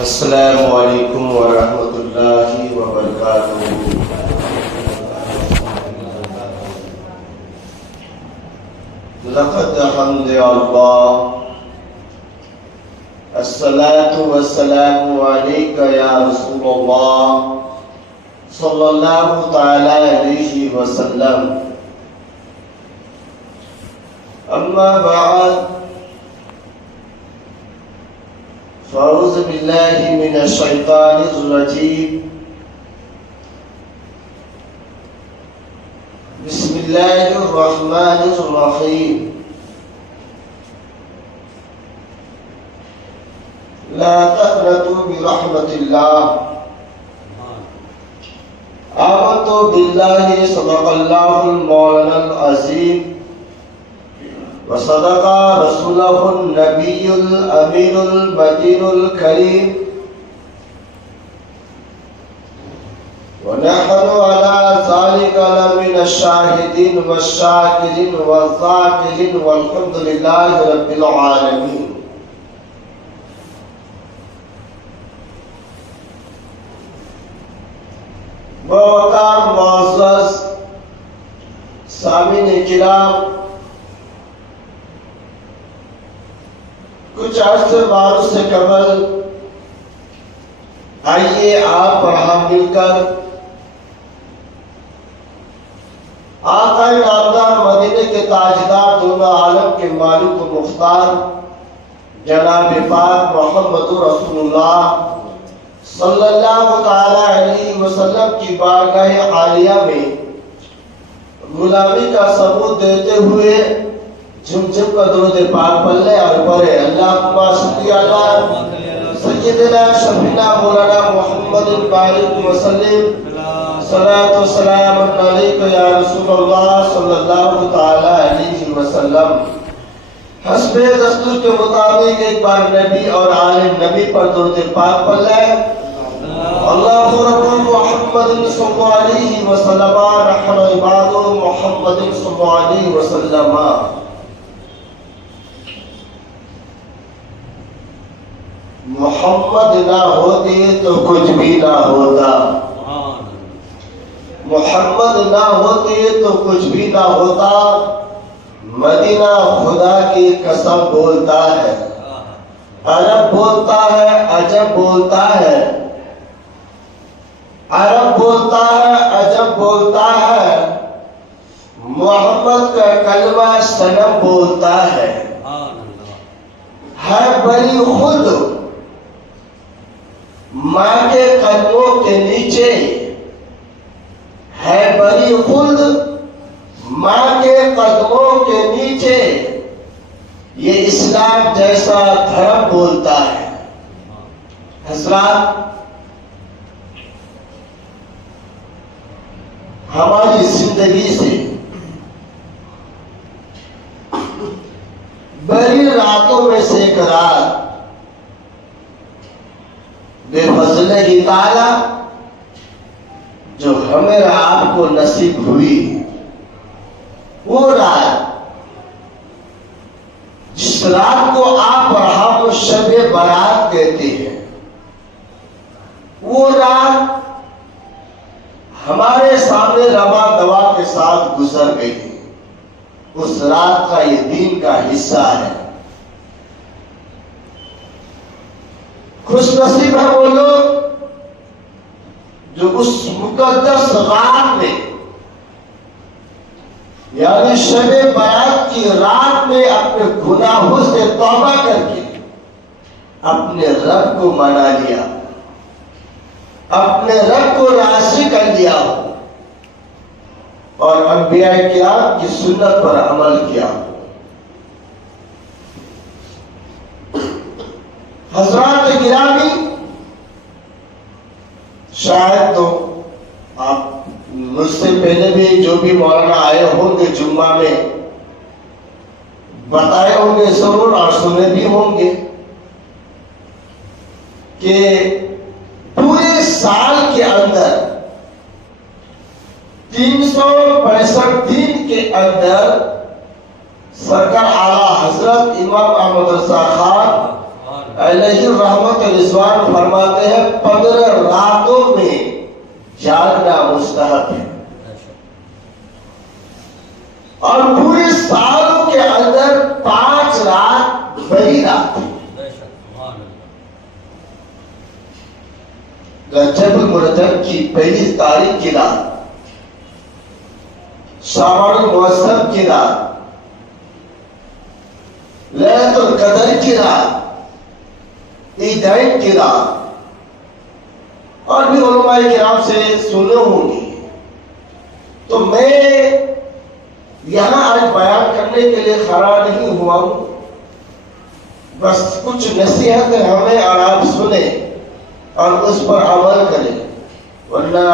السلام علیکم ورحمۃ اللہ وبرکاتہ۔ لقد حمد اللہ، الصلاة والسلام علیک یا رسول اللہ صلی اللہ تعالی علیہ وسلم۔ اما بعد، فاعوذ باللہ من الشیطان الرجیم، بسم اللہ الرحمن الرحیم۔ لا تقنطوا برحمت اللہ، آمنت باللہ، صدق اللہ المولانا العظیم، وصدق رسولہ النبی الامین المتین الکریم، ونحن على ذلك لمن الشاہدین والشاکرین والذاکرین والحمد للہ رب العالمین۔ بوقار معزز سامعین کرام، کچھ عرصے بعد سے قبل آئیے آپ اور ہم مل کر آقا نامدار مدینے کے تاجدار دونوں عالم کے مالک و مختار جناب پاک محمد رسول اللہ صلی اللہ تعالی علیہ وسلم کی بارگاہ عالیہ میں غلامی کا ثبوت دیتے ہوئے جھم جھم کا درود پاک پڑھ لیں اور پڑھے۔ اللہم صلی علی سیدنا شفیعنا مولانا محمد بارک وسلم، صلاۃ و سلام علیک یا رسول اللہ صلی اللہ تعالی علیہ وسلم۔ حسب دستور کے مطابق ایک بار نبی اور عالم نبی پر درود پاک پڑھ لیں۔ اللہ رب محمد صلی اللہ علیہ وسلم، نحن عباد محمد صلی اللہ علیہ وسلم۔ محمد نہ ہوتے تو کچھ بھی نہ ہوتا، محمد نہ ہوتے تو کچھ بھی نہ ہوتا، مدینہ خدا کی قسم بولتا ہے، عرب بولتا ہے، عجب بولتا ہے، عرب بولتا ہے، عجب بولتا ہے، محمد کا کلمہ صنم بولتا ہے بری خود ماں کے قدموں کے نیچے، ہے بری خود ماں کے قدموں کے نیچے، یہ اسلام جیسا دھرم بولتا ہے۔ حضرات، ہماری زندگی سے بڑی راتوں میں سے ایک رات بے فضل کی تعالیٰ جو ہمیں آپ کو نصیب ہوئی، وہ رات جس رات کو آپ اور ہم شب برات کہتے ہیں، وہ رات ہمارے سامنے روا دوا کے ساتھ گزر گئی۔ اس رات کا یہ دین کا حصہ ہے۔ خوش نصیب ہے وہ لوگ جو اس مقدس رات میں، یعنی شب برات کی رات میں، اپنے گناہوں سے توبہ کر کے اپنے رب کو منا لیا، اپنے رب کو راضی کر لیا ہو اور انبیاء کرام کی سنت پر عمل کیا ہو۔ حضرات گرامی، شاید تو آپ مجھ سے پہلے بھی جو بھی مولانا آئے ہوں گے جمعہ میں بتائے ہوں گے ضرور، اور سنے بھی ہوں گے کہ پورے سال کے اندر 365 دن کے اندر سرکار اعلیٰ حضرت امام احمد رضا خان علیہ رحمت رضوان فرماتے ہیں 15 راتوں میں جاگنا مستحب ہے، اور پورے سالوں کے اندر 5 رات بڑی رات ہے۔ رجب المرجب کی پہلی تاریخ کی رات، شعبان المعظم کی رات، لیلۃ القدر کی رات، عیدین کی رات، اور بھی علماء کرام سے سنے ہوں گی۔ تو میں یہاں آج بیان کرنے کے لیے کھڑا نہیں ہوا ہوں، بس کچھ نصیحتیں ہمیں اور آپ سنیں اور اس پر عمل کریں، ورنہ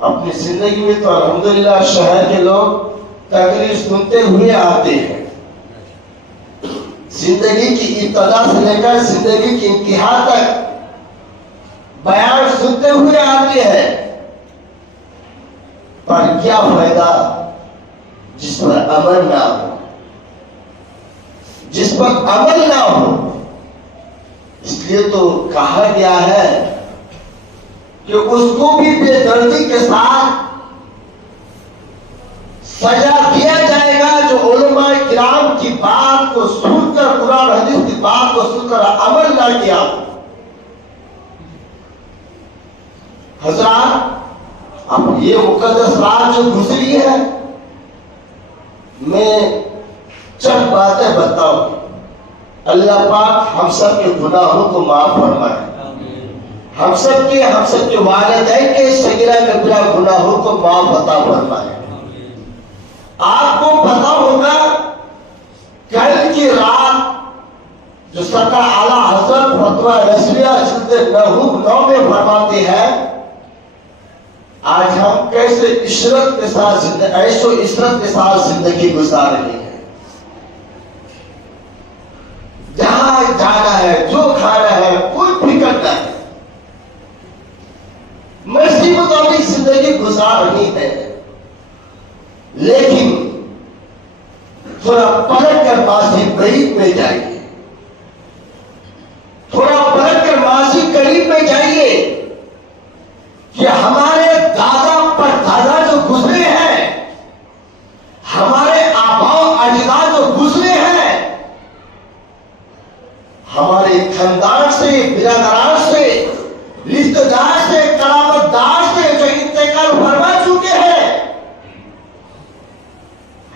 اپنی زندگی میں تو الحمدللہ شہر کے لوگ تقریر سنتے ہوئے آتے ہیں، زندگی کی ابتدا سے لے کر زندگی کی انتہا تک بیان سنتے ہوئے آتے ہیں، پر کیا فائدہ جس پر عمل نہ ہو، جس پر عمل نہ ہو۔ اس لیے تو کہا گیا ہے کہ اس کو بھی بے دردی کے ساتھ سزا دیا جائے گا جو علماء کرام کی بات کو سن کر، قرآن حدیث کی بات کو سن کر عمل نہ کیا۔ حضرات، اب یہ مقدس رات جو گزری ہے، میں چند باتیں بتاؤں، اللہ پاک ہم سب کے گناہوں کو معاف فرمائے، ہم سب کے والدین کے صغیرہ کبیرہ گناہوں کو معاف عطا فرمائے۔ آپ کو پتا ہوگا کل کی رات جو سرکار اعلیٰ حضرت فتویٰ رسمیہ جلد 9 میں فرماتے ہیں، آج ہم کیسے عشرت کے ساتھ عیش و عشرت کے ساتھ زندگی گزار رہے ہیں، جہاں جانا ہے، جو کھانا ہے، کوئی فکر نہ ہے، مصیبتوں میں زندگی گزار رہی ہے۔ لیکن تھوڑا پلٹ کر ماضی قریب میں جائیے، تھوڑا پلٹ کر ماضی قریب میں جائیے کہ ہمارے دادا پر دادا جو گزرے ہیں، ہمارے آبا و اجداد جو گزرے ہیں، ہمارے خاندان سے، برادران سے، رشتہ دار سے، قرابت دار سے جو انتقال فرما چکے ہیں،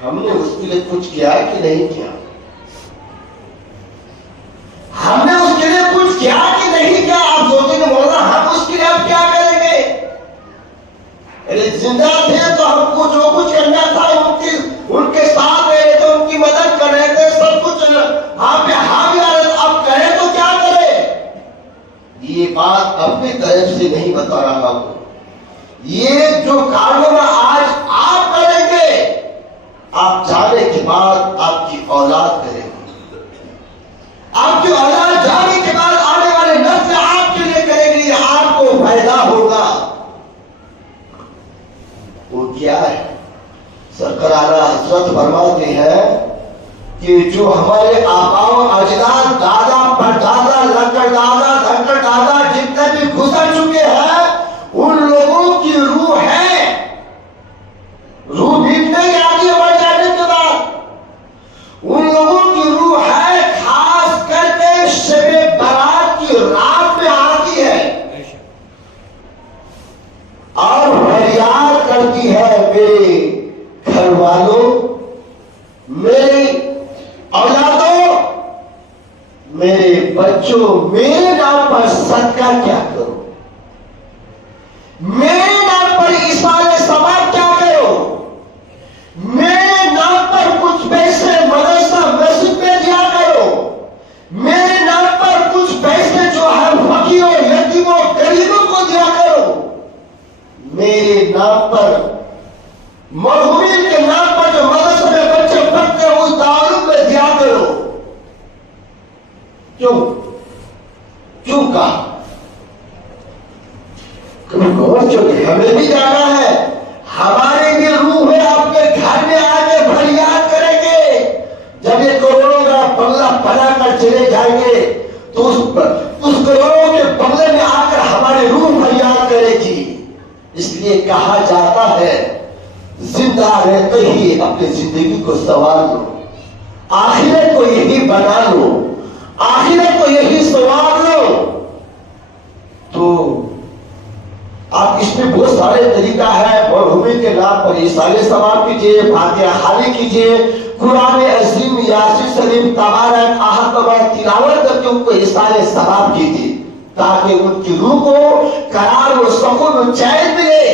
ہم نے اس کے لیے کچھ کیا کہ نہیں کیا؟ ہم نے اس کے لیے کچھ کیا کہ نہیں کیا؟ آپ سوچیں گے مولانا ہم اس کے لیے اب کیا کریں گے؟ زندہ تھے تو ہم کو جو کچھ کرنا تھا ان کے ساتھ رہے تھے، ان کی مدد کر رہے تھے، سب کچھ آپ پہ حاوی آ رہے، اب کریں تو کیا کریں؟ یہ بات اپنی طرف سے نہیں بتا رہا ہوں، یہ جو کارنامہ آج آپ کریں گے، آپ جانے کے بعد آپ کی اولاد کرے گی، آپ کی اولاد جانے کے بعد آنے والے نسل آپ کے لیے کرے گی، آپ کو فائدہ ہوگا۔ وہ کیا ہے؟ سرکار اعلیٰ حضرت فرماتے ہیں کہ جو ہمارے آبا و اجداد، دادا پردادا، لکڑ دادا، دھکڑ دادا جتنے بھی گزر چکے ہیں، ان لوگوں کی روح ہے، روح بھی نہیں آتی ہے مر جانے کے بعد، ان لوگوں کی روح ہے، خاص کر کے شب برات کی رات میں آتی ہے اور فریاد کرتی ہے، میرے گھر والوں، میری اولادوں، میرے بچوں، میرے نام پر صدقہ کیا کرو، میرے نام پر اصلاح ثواب کیا کرو، میرے نام پر کچھ پیسے مدرسہ مسجد میں دیا کرو، میرے نام پر کچھ پیسے جو ہے فقیروں، یتیموں، غریبوں کو دیا کرو، میرے نام پر، مرحومین کے نام پر جو مدرسے میں بچے پڑھتے ہیں اس دارالعلوم میں دیا کرو۔ کیوں کہا؟ ہمیں بھی جانا ہے، ہمارے بھی روح ہے، اپنے گھر میں آ کے فریاد کریں گے۔ جب یہ کروڑوں کا بنگلہ بنا کر چلے جائیں گے تو اس کروڑوں کے بنگلے میں آ کر ہماری روح فریاد کرے گی. اس لیے کہا جاتا ہے زندہ رہتے ہی اپنی زندگی کو سنوار لو, آخرت کو یہی بنا لو, آخرت کو یہی سنوار لو. تو آپ اس میں بہت سارے طریقہ ہے. مرحومی کے نام پر ایصال ثواب کیجیے, فاتحہ خانی کیجیے, قرآن عظیم یاسین شریف تبارک احد تلاوت کر کے ان کو ایصال ثواب کیجیے, تاکہ ان کی روح کو قرار و سکون و چین ملے,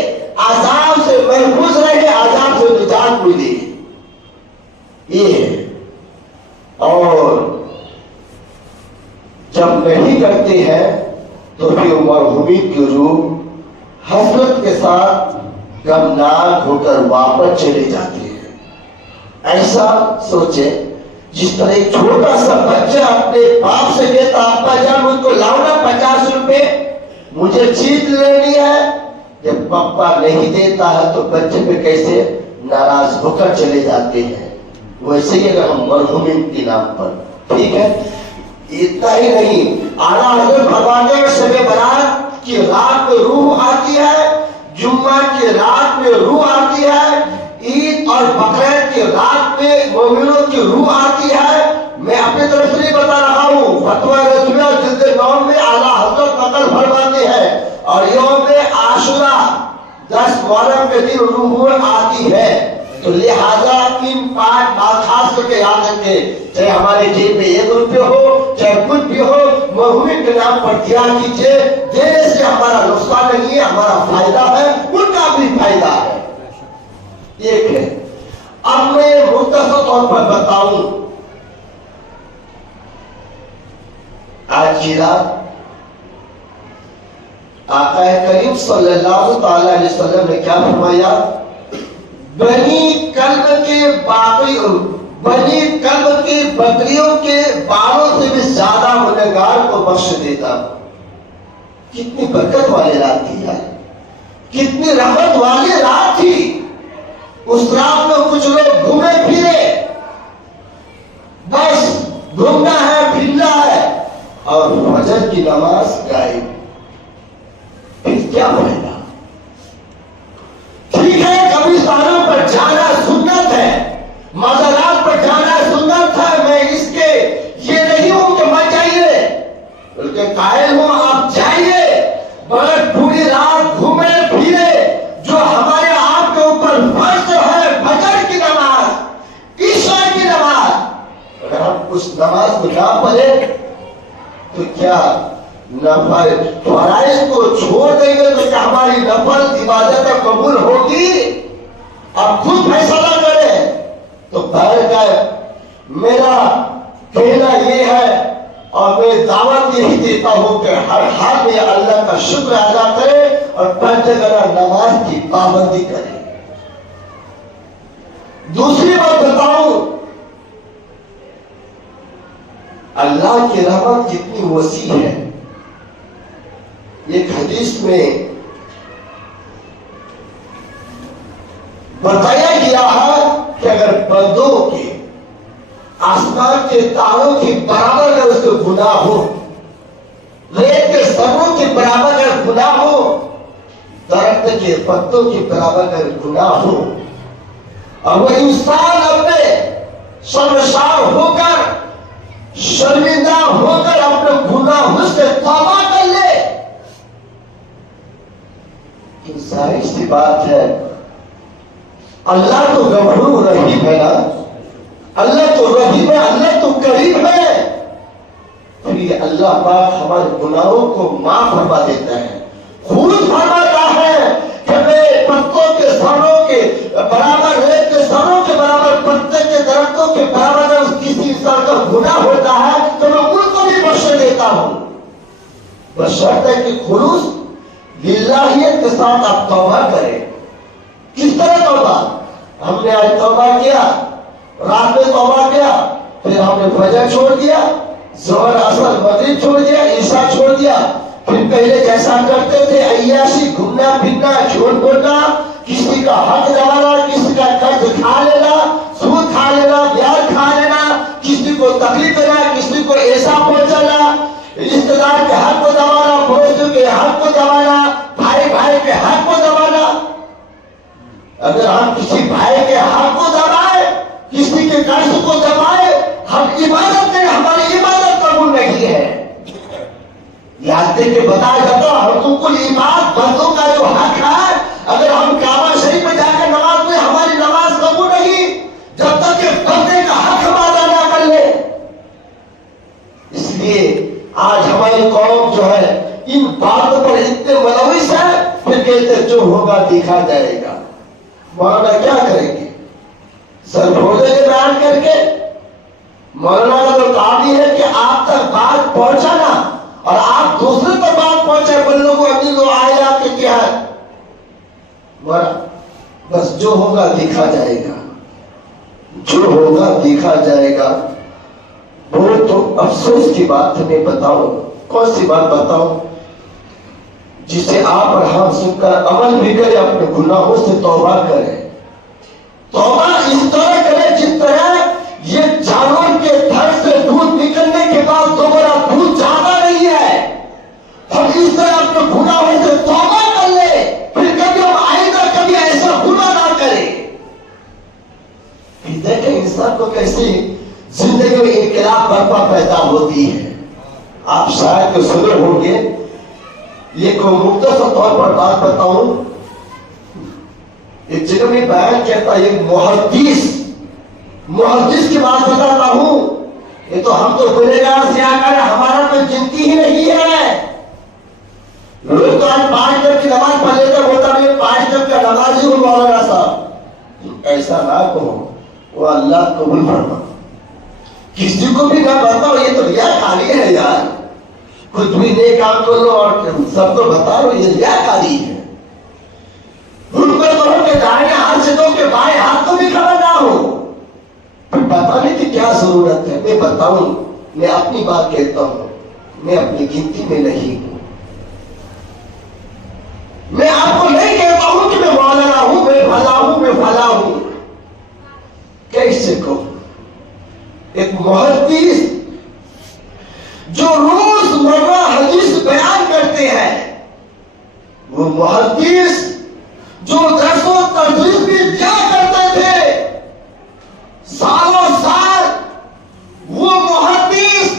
عذاب سے محفوظ رہے, عذاب سے نجات ملے. یہ ہے. اور جب نہیں کرتے ہیں تو پھر مرحومی کی روح حسرت کے ساتھ غمناک ہو کر واپس چلے جاتے ہیں. ایسا سوچے جس طرح ایک چھوٹا سا بچہ اپنے باپ سے کہتا ابا جان مجھ کو لاؤ نا 50 روپے, مجھے چیز لینی ہے. جب پاپا نہیں دیتا ہے تو بچے پہ کیسے ناراض ہو کر چلے جاتے ہیں. ویسے ہی اگر ہم مرحومین کے نام پر, ٹھیک ہے, اتنا ہی نہیں, اعلیٰ حضرت فرماتے ہیں شب برات کی رات میں روح آتی ہے, جمعہ کی رات میں روح آتی ہے, عید اور بقرعید کی رات میں مومنوں کی روح آتی ہے. میں اپنی طرف سے نہیں بتا رہا ہوں, فتویٰ رضویہ جلد 9 میں اعلیٰ حضرت نقل فرماتے ہیں. اور یوم عاشوراء 10 محرم کے دن روح آتی ہے. تو لہذا 3-5 بات خاص کر کے یاد رکھیں, چاہے ہمارے جیب میں 1 روپے ہو, چاہے کچھ بھی ہو, مرحومین کے نام پر دیا کیجیے. دینے سے ہمارا نقصان نہیں ہے, ہمارا فائدہ ہے, ان کا بھی فائدہ ہے. ایک ہے. اب میں مختصر طور پر بتاؤں, آج کی رات آقا کریم صلی اللہ تعالی علیہ وسلم نے کیا فرمایا, بنی کلب کی بکریوں کے بالوں سے بھی زیادہ گنہگار کو بخش دیتا. کتنی برکت والی رات تھی یار, کتنی رحمت والی رات تھی. اس رات میں کچھ لوگ گھومے پھرے, بس گھومنا ہے پھرنا ہے, اور فجر کی نماز غائب. پھر کیا فائدہ؟ ٹھیک ہے قبرستانوں پر جانا سنت ہے, مزارات پر جانا سنت ہے, میں اس کے یہ نہیں ہوں کہ مت جائیے, بلکہ قائل ہوں آپ جائیے, مگر پوری رات گھومے پھرے. جو ہمارے آپ کے اوپر فرض ہے فجر کی نماز, عشاء کی نماز, اگر ہم اس نماز کو نہ پڑھے تو کیا نفل فرائض کو چھوڑ دیں گے تو کیا ہماری نفل عبادت قبول ہوگی؟ اب خود فیصلہ کریں. تو بہر کا میرا کہنا یہ ہے, اور میں دعوت یہی دیتا ہوں کہ ہر حال میں اللہ کا شکر ادا کرے اور 5 وقت نماز کی پابندی کرے. دوسری بات بتاؤں, اللہ کی رحمت کتنی وسیع ہے. ایک حدیث میں بتایا گیا ہے کہ اگر بندوں کے آسمان کے تاروں کی برابر اگر اس کے گناہ ہو, ریت کے ذروں کے برابر اگر گناہ ہو, درخت کے پتوں کے برابر اگر گناہ ہو, اور وہ انسان اپنے شرمسار ہو کر, شرمندہ ہو کر اپنے گناہوں سے توبہ کر لے, ظاہر سی بات ہے اللہ تو غفور رحیم ہے نا, اللہ تو رحیم ہے, اللہ تو کریم ہے. پھر اللہ پاک ہمارے گناہوں کو معاف فرما دیتا ہے, خود فرماتا ہے کہ میں پتوں کے سروں کے برابر, ریت کے سروں کے برابر, پتے کے درختوں کے برابر اگر کسی انسان کا گناہ ہوتا ہے تو میں ان کو بھی بخش دیتا ہوں, بشرط ہے کہ خلوص للہیت کے ساتھ آپ توبہ کریں. کس طرح توبہ؟ ہم نے آج توبہ کیا, رات میں توبہ کیا, پھر ہم نے فجر چھوڑ دیا, ظہر عصر مغرب چھوڑ دیا, عشاء چھوڑ دیا, پھر پہلے جیسا کرتے تھے عیاشی, گھومنا پھرنا, جھوٹ بولنا, کسی کا حق دبانا, کسی کا قرض کھا لینا, سود کھا لینا, بیاج کھا لینا, کسی کو تکلیف دینا, کسی کو ایسا پہنچانا, رشتے دار کے حق کو دبانا، پڑوسیوں کے حق کو دبانا، بھائی بھائی کے حق کو دبانا. اگر ہم کسی بھائی کے حق کو دبائے، کسی کے قرض کو دبائے، ہم عبادت میں ہماری عبادت قبول نہیں ہے. یاد کہ بتایا جاتا حقوق العباد، بندوں کا جو حق ہے، اگر ہم کعبہ شریف میں جا کر نماز میں ہماری نماز قبول نہیں جب تک کہ بندے کا حق ہم ادا نہ کر لے. اس لیے آج ہماری قوم جو ہے ان باتوں پر اتنے ملوث ہے، پھر کہتے جو ہوگا دیکھا جائے گا. مولانا کیا کریں گے؟ سر بھولے کے بیان کر کے. مولانا کا تو کام ہی ہے کہ آپ تک بات پہنچانا اور آپ دوسرے تک بات پہنچے. بندوں کو ابھی لوگ آئے آپ کے کیا ہے، بس جو ہوگا دیکھا جائے گا، جو ہوگا دیکھا جائے گا. وہ تو افسوس کی بات میں بتاؤں، کون سی بات بتاؤں جسے آپ اور ہم سن کر عمل بھی کریں، اپنے گناہوں سے توبہ کریں. توبہ اس طرح کریں جس طرح یہ جانور کے تھن سے دودھ نکلنے کے بعد دوبارہ دودھ جاتا نہیں ہے. ہم اس طرح اپنے گناہوں سے توبہ کر لیں، پھر کبھی ہم آئندہ کبھی ایسا گناہ نہ کریں. دیکھیں انسان کو کیسی زندگی میں انقلاب برپا پیدا ہوتی ہے. آپ شاید تو سنے ہوں گے، یہ کوئی مختصر طور پر بات بتاؤں. ایک جگہ میں بیان کہتا ہے، ایک محدث کی بات بتاتا ہوں. یہ تو ہم تو گنہگار سے آ کر ہمارا تو گنتی ہی نہیں ہے. لوگ تو آج 5 جب کی نماز پڑھ لیتے ہوتا میں 5 جب کا نمازی ہوں. مولانا صاحب ایسا نہ کہو، وہ اللہ قبول فرما. کسی کو بھی نہ بتاؤ یہ تو ریاکاری ہے یار. خود بھی نیک کام کر لو اور سب کو بتا لو، یہ ریاکاری ہے. ان کو کہو کہ دائیں ہاتھ سے دو کہ بائیں ہاتھ کو بھی خبر نہ ہو. بتانے کی کیا ضرورت ہے؟ میں بتاؤں، میں اپنی بات کہتا ہوں، میں اپنی گنتی میں نہیں ہوں. میں آپ کو نہیں کہتا ہوں کہ میں مولانا ہوں، میں بھلا ہوں، میں بھلا ہوں. کیسے کہوں؟ ایک محدث جو روز مرہ حدیث بیان کرتے ہیں، وہ محدث جو درس و تدریس بھی کیا کرتے تھے سالوں سال، وہ محدث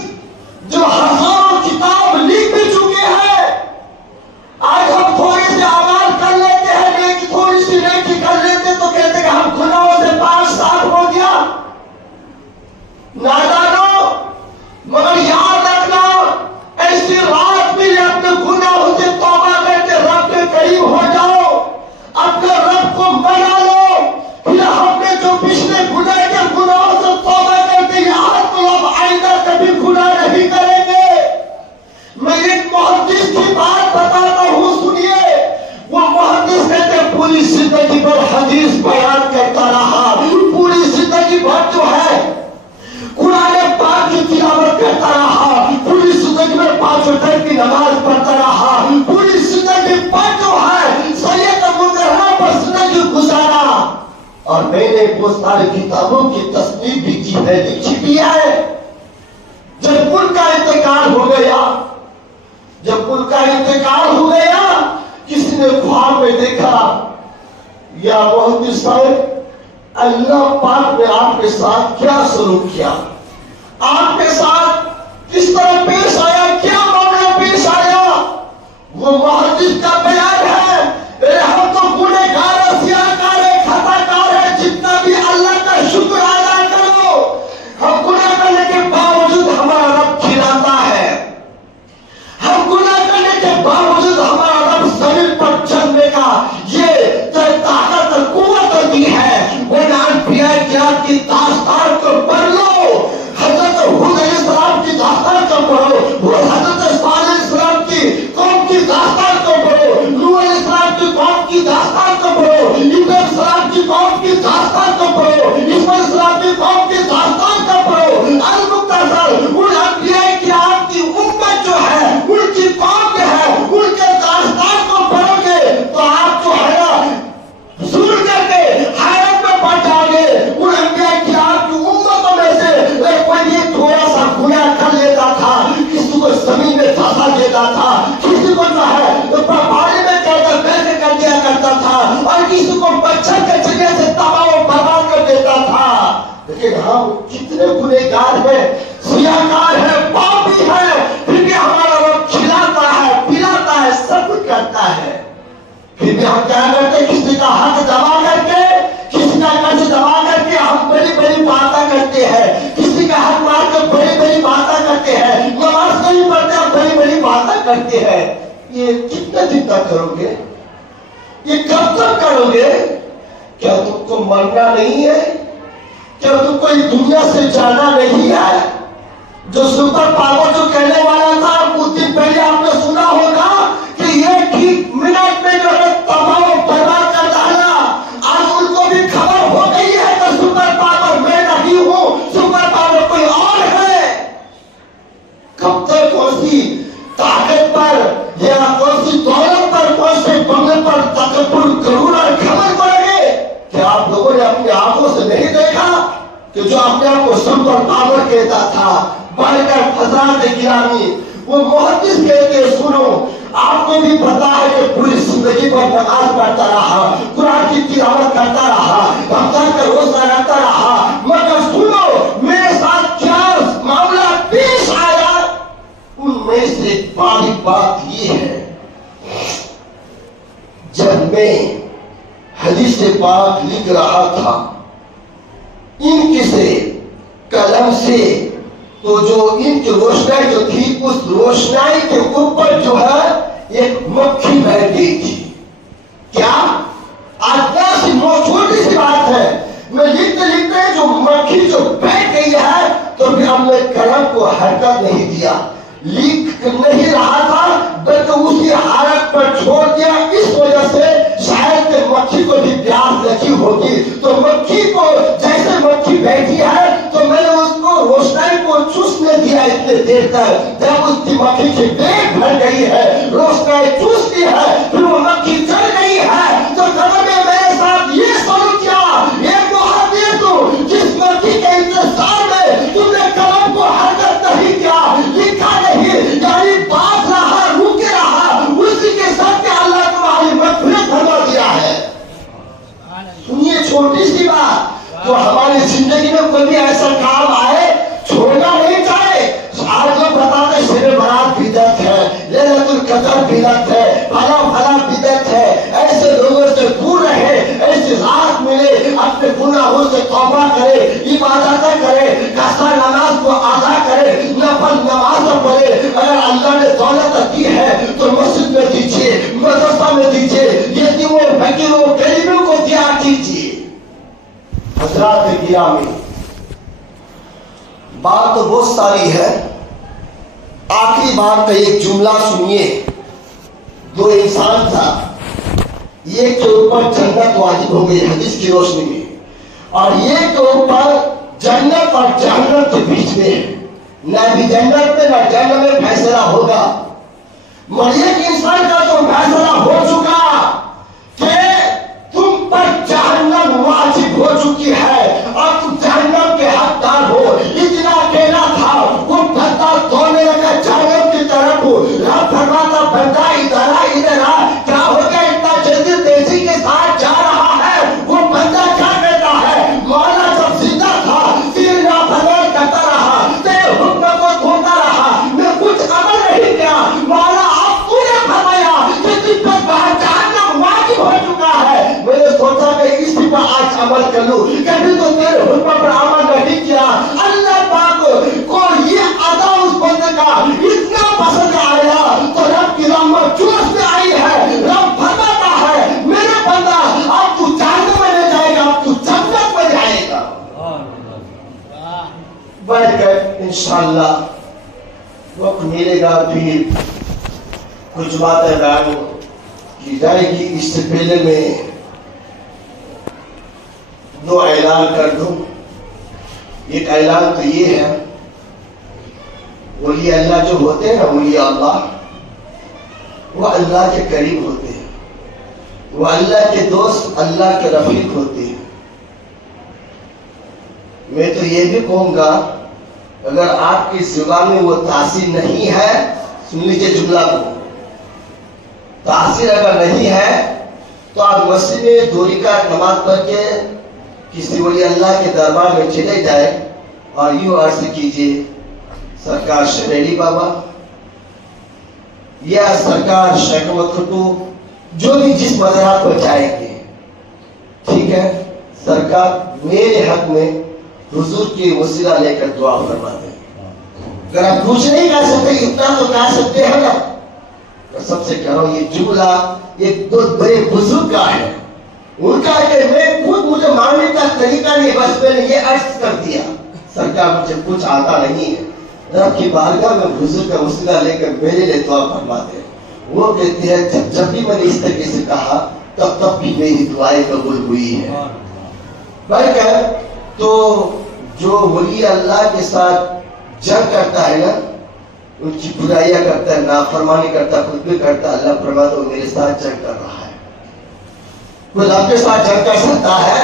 جو ہزاروں کتاب لکھ بھی چکے ہیں. آج ہم تھوڑے سے اعمال کر لیتے ہیں، نیکی تھوڑی سی نیکی کر لیتے تو کہتے کہ ہم گناہوں سے 5 سال ہو گیا. نادانو، مگر یاد رکھنا ایسی رات میں اپنے گناہوں سے توبہ کر کے رب کے قریب ہو جاؤ، اپنے رب کو منا لو. پھر ہم نے جو پچھلے گناہ کے گناہوں سے توبہ کرتے یاد تو اب آئندہ کبھی گناہ نہیں کریں گے. میں ایک محدث کی بات بتاتا ہوں، سنیے. وہ محدث کہتے پوری زندگی پر حدیث بیان کرتا رہا، پوری زندگی بھر جو ہے قرآن پاک کی تلاوت کرتا رہا، پوری زندگی میں 5 وقت کی نماز پڑھتا رہا، پوری زندگی پر جو ہے سید مطہرہ پر زندگی گزارا. اور میں نے وہ ساری کتابوں کی تصنیف بھی کی ہے، لکھی بھی ہے. جب ان کا انتقال ہو گیا، جب ان کا انتقال ہو گیا، کسی نے خواب میں دیکھا، یا محدث صاحب اللہ پاک نے آپ کے ساتھ کیا سلوک کیا، آپ کے ساتھ کس طرح پیش آیا، کیا معاملہ پیش آیا. وہ محدث کا بیان ہے، ہم تو گنہگار سیاہکار ہے، خطا کار ہے، جتنا بھی اللہ کا شکر ادا کرو. ہم گناہ کرنے کے باوجود ہمارا رب کھلاتا ہے، ہم گناہ کرنے کے باوجود ہمارا رب زمین پر چلنے کا یہ طاقت اور قوت دی ہے. وہ انبیاء کرام کی داستان کو پڑھ لو، حضرت ہود علیہ السلام کی داستان کو پڑھو، وہ حضرت صالح علیہ السلام کی قوم کی داستان کو پڑھو، نوح علیہ السلام کی قوم کی داستان کو پڑھو، ابراہیم علیہ السلام کی قوم کی داستان کو پڑھو، اسماعیل علیہ السلام کی قوم کی داستان کو پڑھو. المختصر ان انبیاء کرام کی امت جو ہے، ان کی قوم جو ہے، ان کے داستان کو پڑھو گے تو آپ جو ہے نا ضرور کر کے حیرت میں پڑ جاؤ گے. ان انبیاء کرام کی امت ہم کتنے گنہگار ہیں، سیاہکار ہیں، پاپی ہیں، پھر بھی ہمارا رب کھلاتا ہے، پلاتا ہے، سب کچھ کرتا ہے. پھر بھی ہم کیا کرتے ہیں؟ کسی کا حق دبا کر کے، کسی کا قرض دبا کر کے ہم بڑی بڑی باتیں کرتے ہیں، کسی کا حق مار کے بڑی بڑی باتیں کرتے ہیں، نماز نہیں پڑھتے ہم بڑی بڑی باتیں کرتے ہیں. یہ کتنے دن تک کرو گے؟ یہ کب تک کرو گے؟ کیا تم کو مرنا نہیں ہے؟ کیا تم کو اس دنیا سے جانا نہیں ہے؟ جو سپر پاور جو کہنے والا تھا کچھ دن پہلے آپ نے سنا ہوگا کہ یہ ٹھیک منٹ میں جو ہے تباہ و برباد کر ڈالا. آج ان کو بھی خبر ہو گئی ہے کہ سپر پاور میں نہیں ہوں، سپر پاور کوئی اور ہے. کب تک کون سی طاقت پر یا کون سی دولت پر، کون سے بنگلے پر تکبر کروں اور خبر کریں گے؟ کیا آپ لوگوں نے اپنی آنکھوں سے نہیں دیکھا کہ جو اپنے آپ کو سپر پاور کہتا تھا؟ بڑھ کر حضرات گرامی وہ محدث کہتے ہیں، سنو آپ کو بھی پتا ہے کہ پوری زندگی پر نماز پڑھتا رہا، قرآن کی تلاوت کرتا رہا، رمضان کا روزہ رکھتا رہا، مگر سنو میرے ساتھ کیا معاملہ پیش آیا. ان میں سے ایک بڑی بات یہ ہے، جب میں حدیث پاک لکھ رہا تھا ان کی سے قلم سے، تو جو ان کی روشنائی جو تھی اس روشنائی کے اوپر جو ہے ایک مکھی بیٹھ گئی تھی. کیا آج چھوٹی سی بات ہے، میں لکھتے لکھتے جو مکھی جو بیٹھ گئی ہے تو بھی ہم نے قلم کو حرکت نہیں دیا، لکھ نہیں رہا تھا بلکہ اسی حالت پر چھوڑ دیا. اس وجہ سے شاید کہ مکھی کو بھی پیاس لگی ہوگی، تو مکھی کو جیسے مکھی بیٹھی ہے تو میں نے اس کو روشنائی کو چوسنے دیا اتنے دیر تک. جب اس کی مکھی کی پیٹ بھر گئی ہے، روشنائی چوستی ہے، پھر وہ مکھی چل گئی ہے، تو قبر میں میرے ساتھ یہ سلوک کیا؟ ایک محدث تو جس مکھی کے انتظار میں تم نے قلم کو حرکت نہیں کیا، لکھا نہیں، یعنی بات رہا، روکے رہا، اسی کے ساتھ کہ اللہ تمہاری مغفرت فرما دیا ہے. سنیے چھوٹی سی بات، تو ہماری زندگی میں کوئی بھی ایسا کام آئے چھوڑنا نہیں چاہے. آج لوگ بتاتے شب برات بدعت ہے، لیلۃ القدر بدعت ہے، فلاں فلاں بدعت ہے. ایسے لوگوں سے دور رہے، ایسی رات ملے، اپنے گناہوں سے توبہ کرے، عبادتیں کرے، قصر نماز کو ادا کرے، نفل نماز پڑھے. اگر اللہ نے دولت دی ہے تو مسجد میں دیجیے، مدرسہ میں دیجیے، یتیموں فقیروں غریبوں کو دیا کیجیے. حضرات گرامی بات تو بہت ساری ہے، آخری بات کا ایک جملہ سنیے. دو انسان تھا، ایک کے اوپر جنت واجب ہو گئی حدیث کی روشنی میں، اور ایک کے اوپر جنت اور جہنم کے بیچ میں نہ بھی جنت میں نہ جہنم میں فیصلہ ہوگا. مگر ایک انسان کا تو فیصلہ ہو چکا کہ تم پر جہنم واجب ہو چکی ہے اور تم جہنم کے حقدار ہو. اتنا کہنا تھا، وہ بندہ دوڑنے لگا جہنم کی طرف. رب فرماتا بندہ ادھر آ، ادھر آ. کیا ہو گیا اتنا جلدی تیزی کے ساتھ جا رہا ہے؟ وہ بندہ کیا کہتا ہے؟ مولا جب زندہ تھا تیرے نافرمان کرتا رہا، تیرے حکم کو دھوتا رہا، میں کچھ عمل نہیں کیا. مولا آپ تو نے فرمایا کہ تم پر باہر جہنم واجب ہو چکا ہے. میں نے سوچا کہ اسی پر آج عمل کر لوں، کبھی تو تیرے حکم پر عمل نہیں کیا. اللہ پاک کو یہ ادا اس بندے کا اتنا پسند آیا تو رب کی رحمت جوش میں آئی ہے. رب فرماتا ہے میرے بندہ اب تو جہنم میں نہیں جائے گا، اب تو جنت میں جائے گا. بیٹھ کر انشاءاللہ وقت ملے گا پھر کچھ باتیں بیان کی جائے گی. اس سے پہلے میں دو اعلان کر دوں. ایک اعلان تو یہ ہے، ولی اللہ جو ہوتے ہیں نا، ولی اللہ، وہ اللہ کے قریب ہوتے ہیں، وہ اللہ کے دوست، اللہ کے رفیق ہوتے ہیں. میں تو یہ بھی کہوں گا اگر آپ کی زبان میں وہ تاثیر نہیں ہے، سن لیجیے جملہ کو، تاثیر اگر نہیں ہے تو آپ مسجد میں 2 رکعت نماز پڑھ کے کسی ولی اللہ کے دربار میں چلے جائے اور یوں عرض کیجیے سرکار شریلی بابا یا سرکار شیخ احمد کھٹو جو بھی جس مزارات کو چاہیں گے، ٹھیک ہے، سرکار میرے حق میں حضور کی وسیلہ لے کر دعا فرما دیں۔ اگر آپ کچھ نہیں کہہ سکتے اتنا تو کہہ سکتے ہیں نا۔ سب سے کہہ رہا ہوں یہ جملہ ایک بہت بڑے بزرگ کا ہے، ان کا کہ میں خود مجھے ماننے کا طریقہ نہیں، بس میں نے یہ عرض کر دیا سرکار مجھے کچھ آتا نہیں ہے، رب کی بارگاہ میں حضور کا وسیلہ لے کر میرے لیے دعا فرما دیں۔ وہ کہتے ہیں جب بھی میں نے اس طریقے سے کہا تب بھی میری دعائیں قبول ہوئی ہے۔ بلکہ تو جو ولی اللہ کے ساتھ جنگ کرتا ہے نا، ان کی برائیاں کرتا ہے، نافرمانی کرتا ہے، خود بھی کرتا ہے، اللہ فرماتا ہے وہ میرے ساتھ جنگ کر رہا ہے۔ کوئی آپ کے ساتھ جنگ کر سکتا ہے؟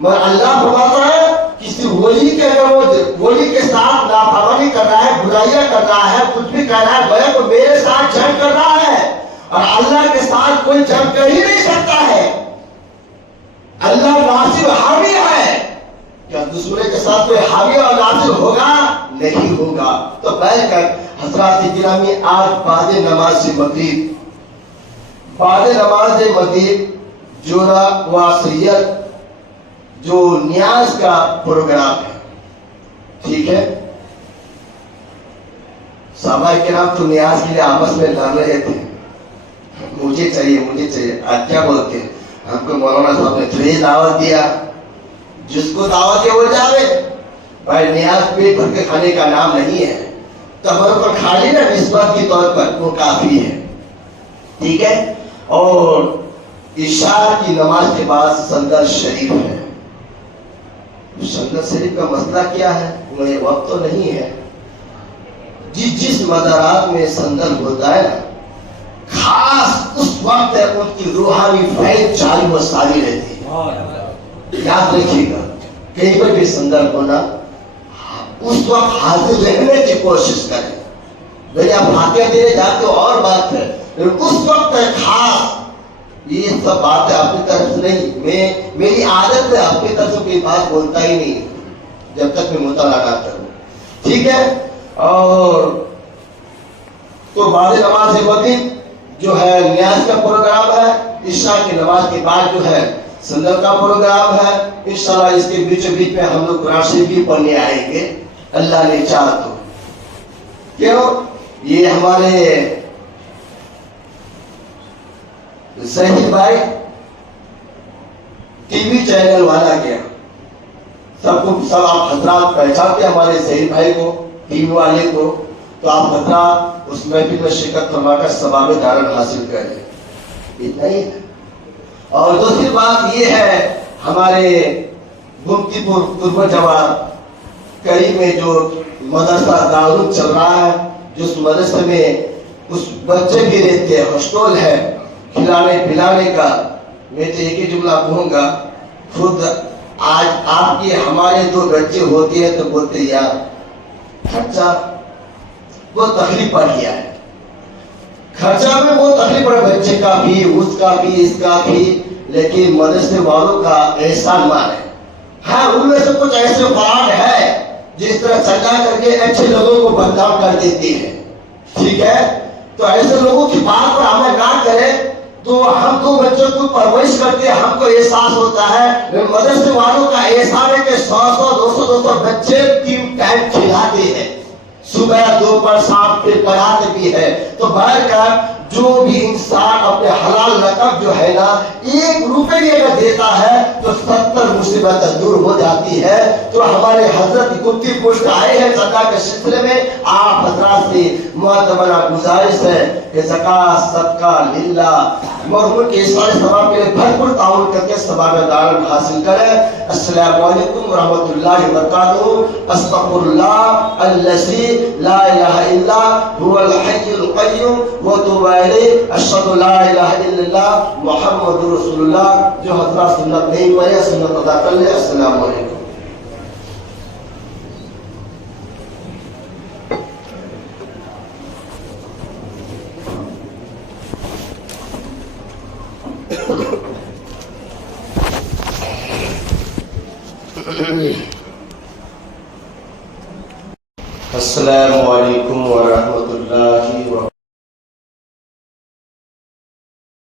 مگر اللہ فرماتا ہے کسی ولی کے اگر وہ ولی کے ساتھ نافرمانی کر رہا ہے، برائیاں کر رہا ہے، کچھ بھی کر رہا ہے، گویا تو میرے ساتھ جنگ کر رہا ہے، اور اللہ کے ساتھ کوئی جنگ کر ہی نہیں سکتا ہے۔ اللہ ناصر حامی ہے، کیا دوسرے کے ساتھ کوئی حامی اور ناصر ہوگا؟ نہیں ہوگا۔ تو بیٹھ کر حضرات گرامی آج بعد نماز مغرب جورا واسیت جو نیاز کا پروگرام ہے، ٹھیک ہے، صحابہ کرام تو نیاز کے لیے آپس میں لڑ رہے تھے، مجھے چاہیے، آج کیا بولتے ہیں ہم کو مولانا صاحب نے تھوڑی دعوت دیا، جس کو دعوت ہے وہ جاوے۔ بھائی نیاز پیٹ بھر کے کھانے کا نام نہیں ہے، قبر پر کھا لی نا نسبت کے طور پر وہ کافی ہے، ٹھیک ہے۔ اور عشاء کی نماز کے بعد سندر شریف ہے۔ سندر شریف کا مسئلہ کیا ہے؟ مجھے وقت تو نہیں ہے، جس مزارات میں سندر ہوتا ہے نا، خاص اس وقت ان کی روحانی فیض جاری و ساری رہتی ہے۔ یاد رکھیے گا کہیں پر بھی سندر ہونا، اس وقت حاضر رہنے کی کوشش کریں۔ بھئی آپ فاتحہ دینے جاتے ہو اور بات ہے، اس وقت خاص یہ سب باتیں اپنی طرف سے نہیں، میری عادت ہے اپنی طرف سے کوئی بات بولتا ہی نہیں جب تک میں مطالعہ نہ کروں، ٹھیک ہے۔ اور تو بعد نماز مغرب جو ہے نیاز کا پروگرام ہے، عشاء کی نماز کے بعد جو ہے سندر کا پروگرام ہے۔ انشاءاللہ اس کے بیچ میں ہم لوگ قرآن شریف بھی پڑھنے آئیں گے اللہ نے چاہا تو۔ کیوں؟ یہ ہمارے صحیح بھائی ٹی وی چینل والا گیا، سب آپ حضرات پہچانتے ہیں ہمارے صحیح بھائی کو، ٹی وی والے کو، تو آپ حضرات اس محفل میں شرکت فرما کر ثواب دارن حاصل کریں، اتنا ہی ہے۔ اور دوسری بات یہ ہے ہمارے گمتی پور قرب جوار قریب میں جو مدرسہ دارالعلوم چل رہا ہے، جس مدرسے میں اس بچے بھی رہتے ہیں، ہاسٹل ہے، کھلانے پلانے کا، میں تو ایک ہی جملہ کہوں گا، خود آج آپ کی ہمارے دو بچے ہوتے ہیں تو بولتے یار خرچہ بہت تکلیف پڑ گیا ہے، خرچہ میں بہت تکلیف پڑا، بچے کا بھی، اس کا بھی، اس کا بھی، لیکن مدرسے والوں کا احسان مانے۔ ہاں ان میں سے کچھ ایسے افراد ہے جس طرح چندا کر کے اچھے لوگوں کو بدنام کر دیتی ہے، ٹھیک ہے، تو ایسے لوگوں کی بات پر عمل نہ کرے تو ہم کو بچوں کو پرورش کرتے ہیں، ہم کو احساس ہوتا ہے، مدرسے والوں کا احسان ہے کہ 100 بچے 3 ٹائم کھلاتے ہیں، صبح دوپہر شام پہ پڑھاتے بھی ہے۔ تو بہرکار جو بھی انسان اپنے حلال رقم جو ہے نا 1 روپے بھی اگر دیتا ہے تو 70 مصیبتیں دور ہو جاتی ہے۔ تو ہمارے حضرت گمتی پشت آئے ہیں زکاة کے سلسلے میں، آپ حضرات سے معتبرہ گزارش ہے کہ زکاة صدقہ للہ مرحوم کے سارے ثواب کے لیے بھرپور تعاون کر کے ثواب دارن حاصل کریں۔ السلام علیکم ورحمۃ اللہ وبرکاتہ۔ استغفر اللہ الذی لا الہ الا هو الحی القیوم واتوب الیہ، اشہد ان لا الہ الا اللہ محمد رسول اللہ۔ جو حضرات سنت نہیں ہوئے سنت ادا کر لیں۔ السلام علیکم۔ السلام علیکم ورحمۃ اللہ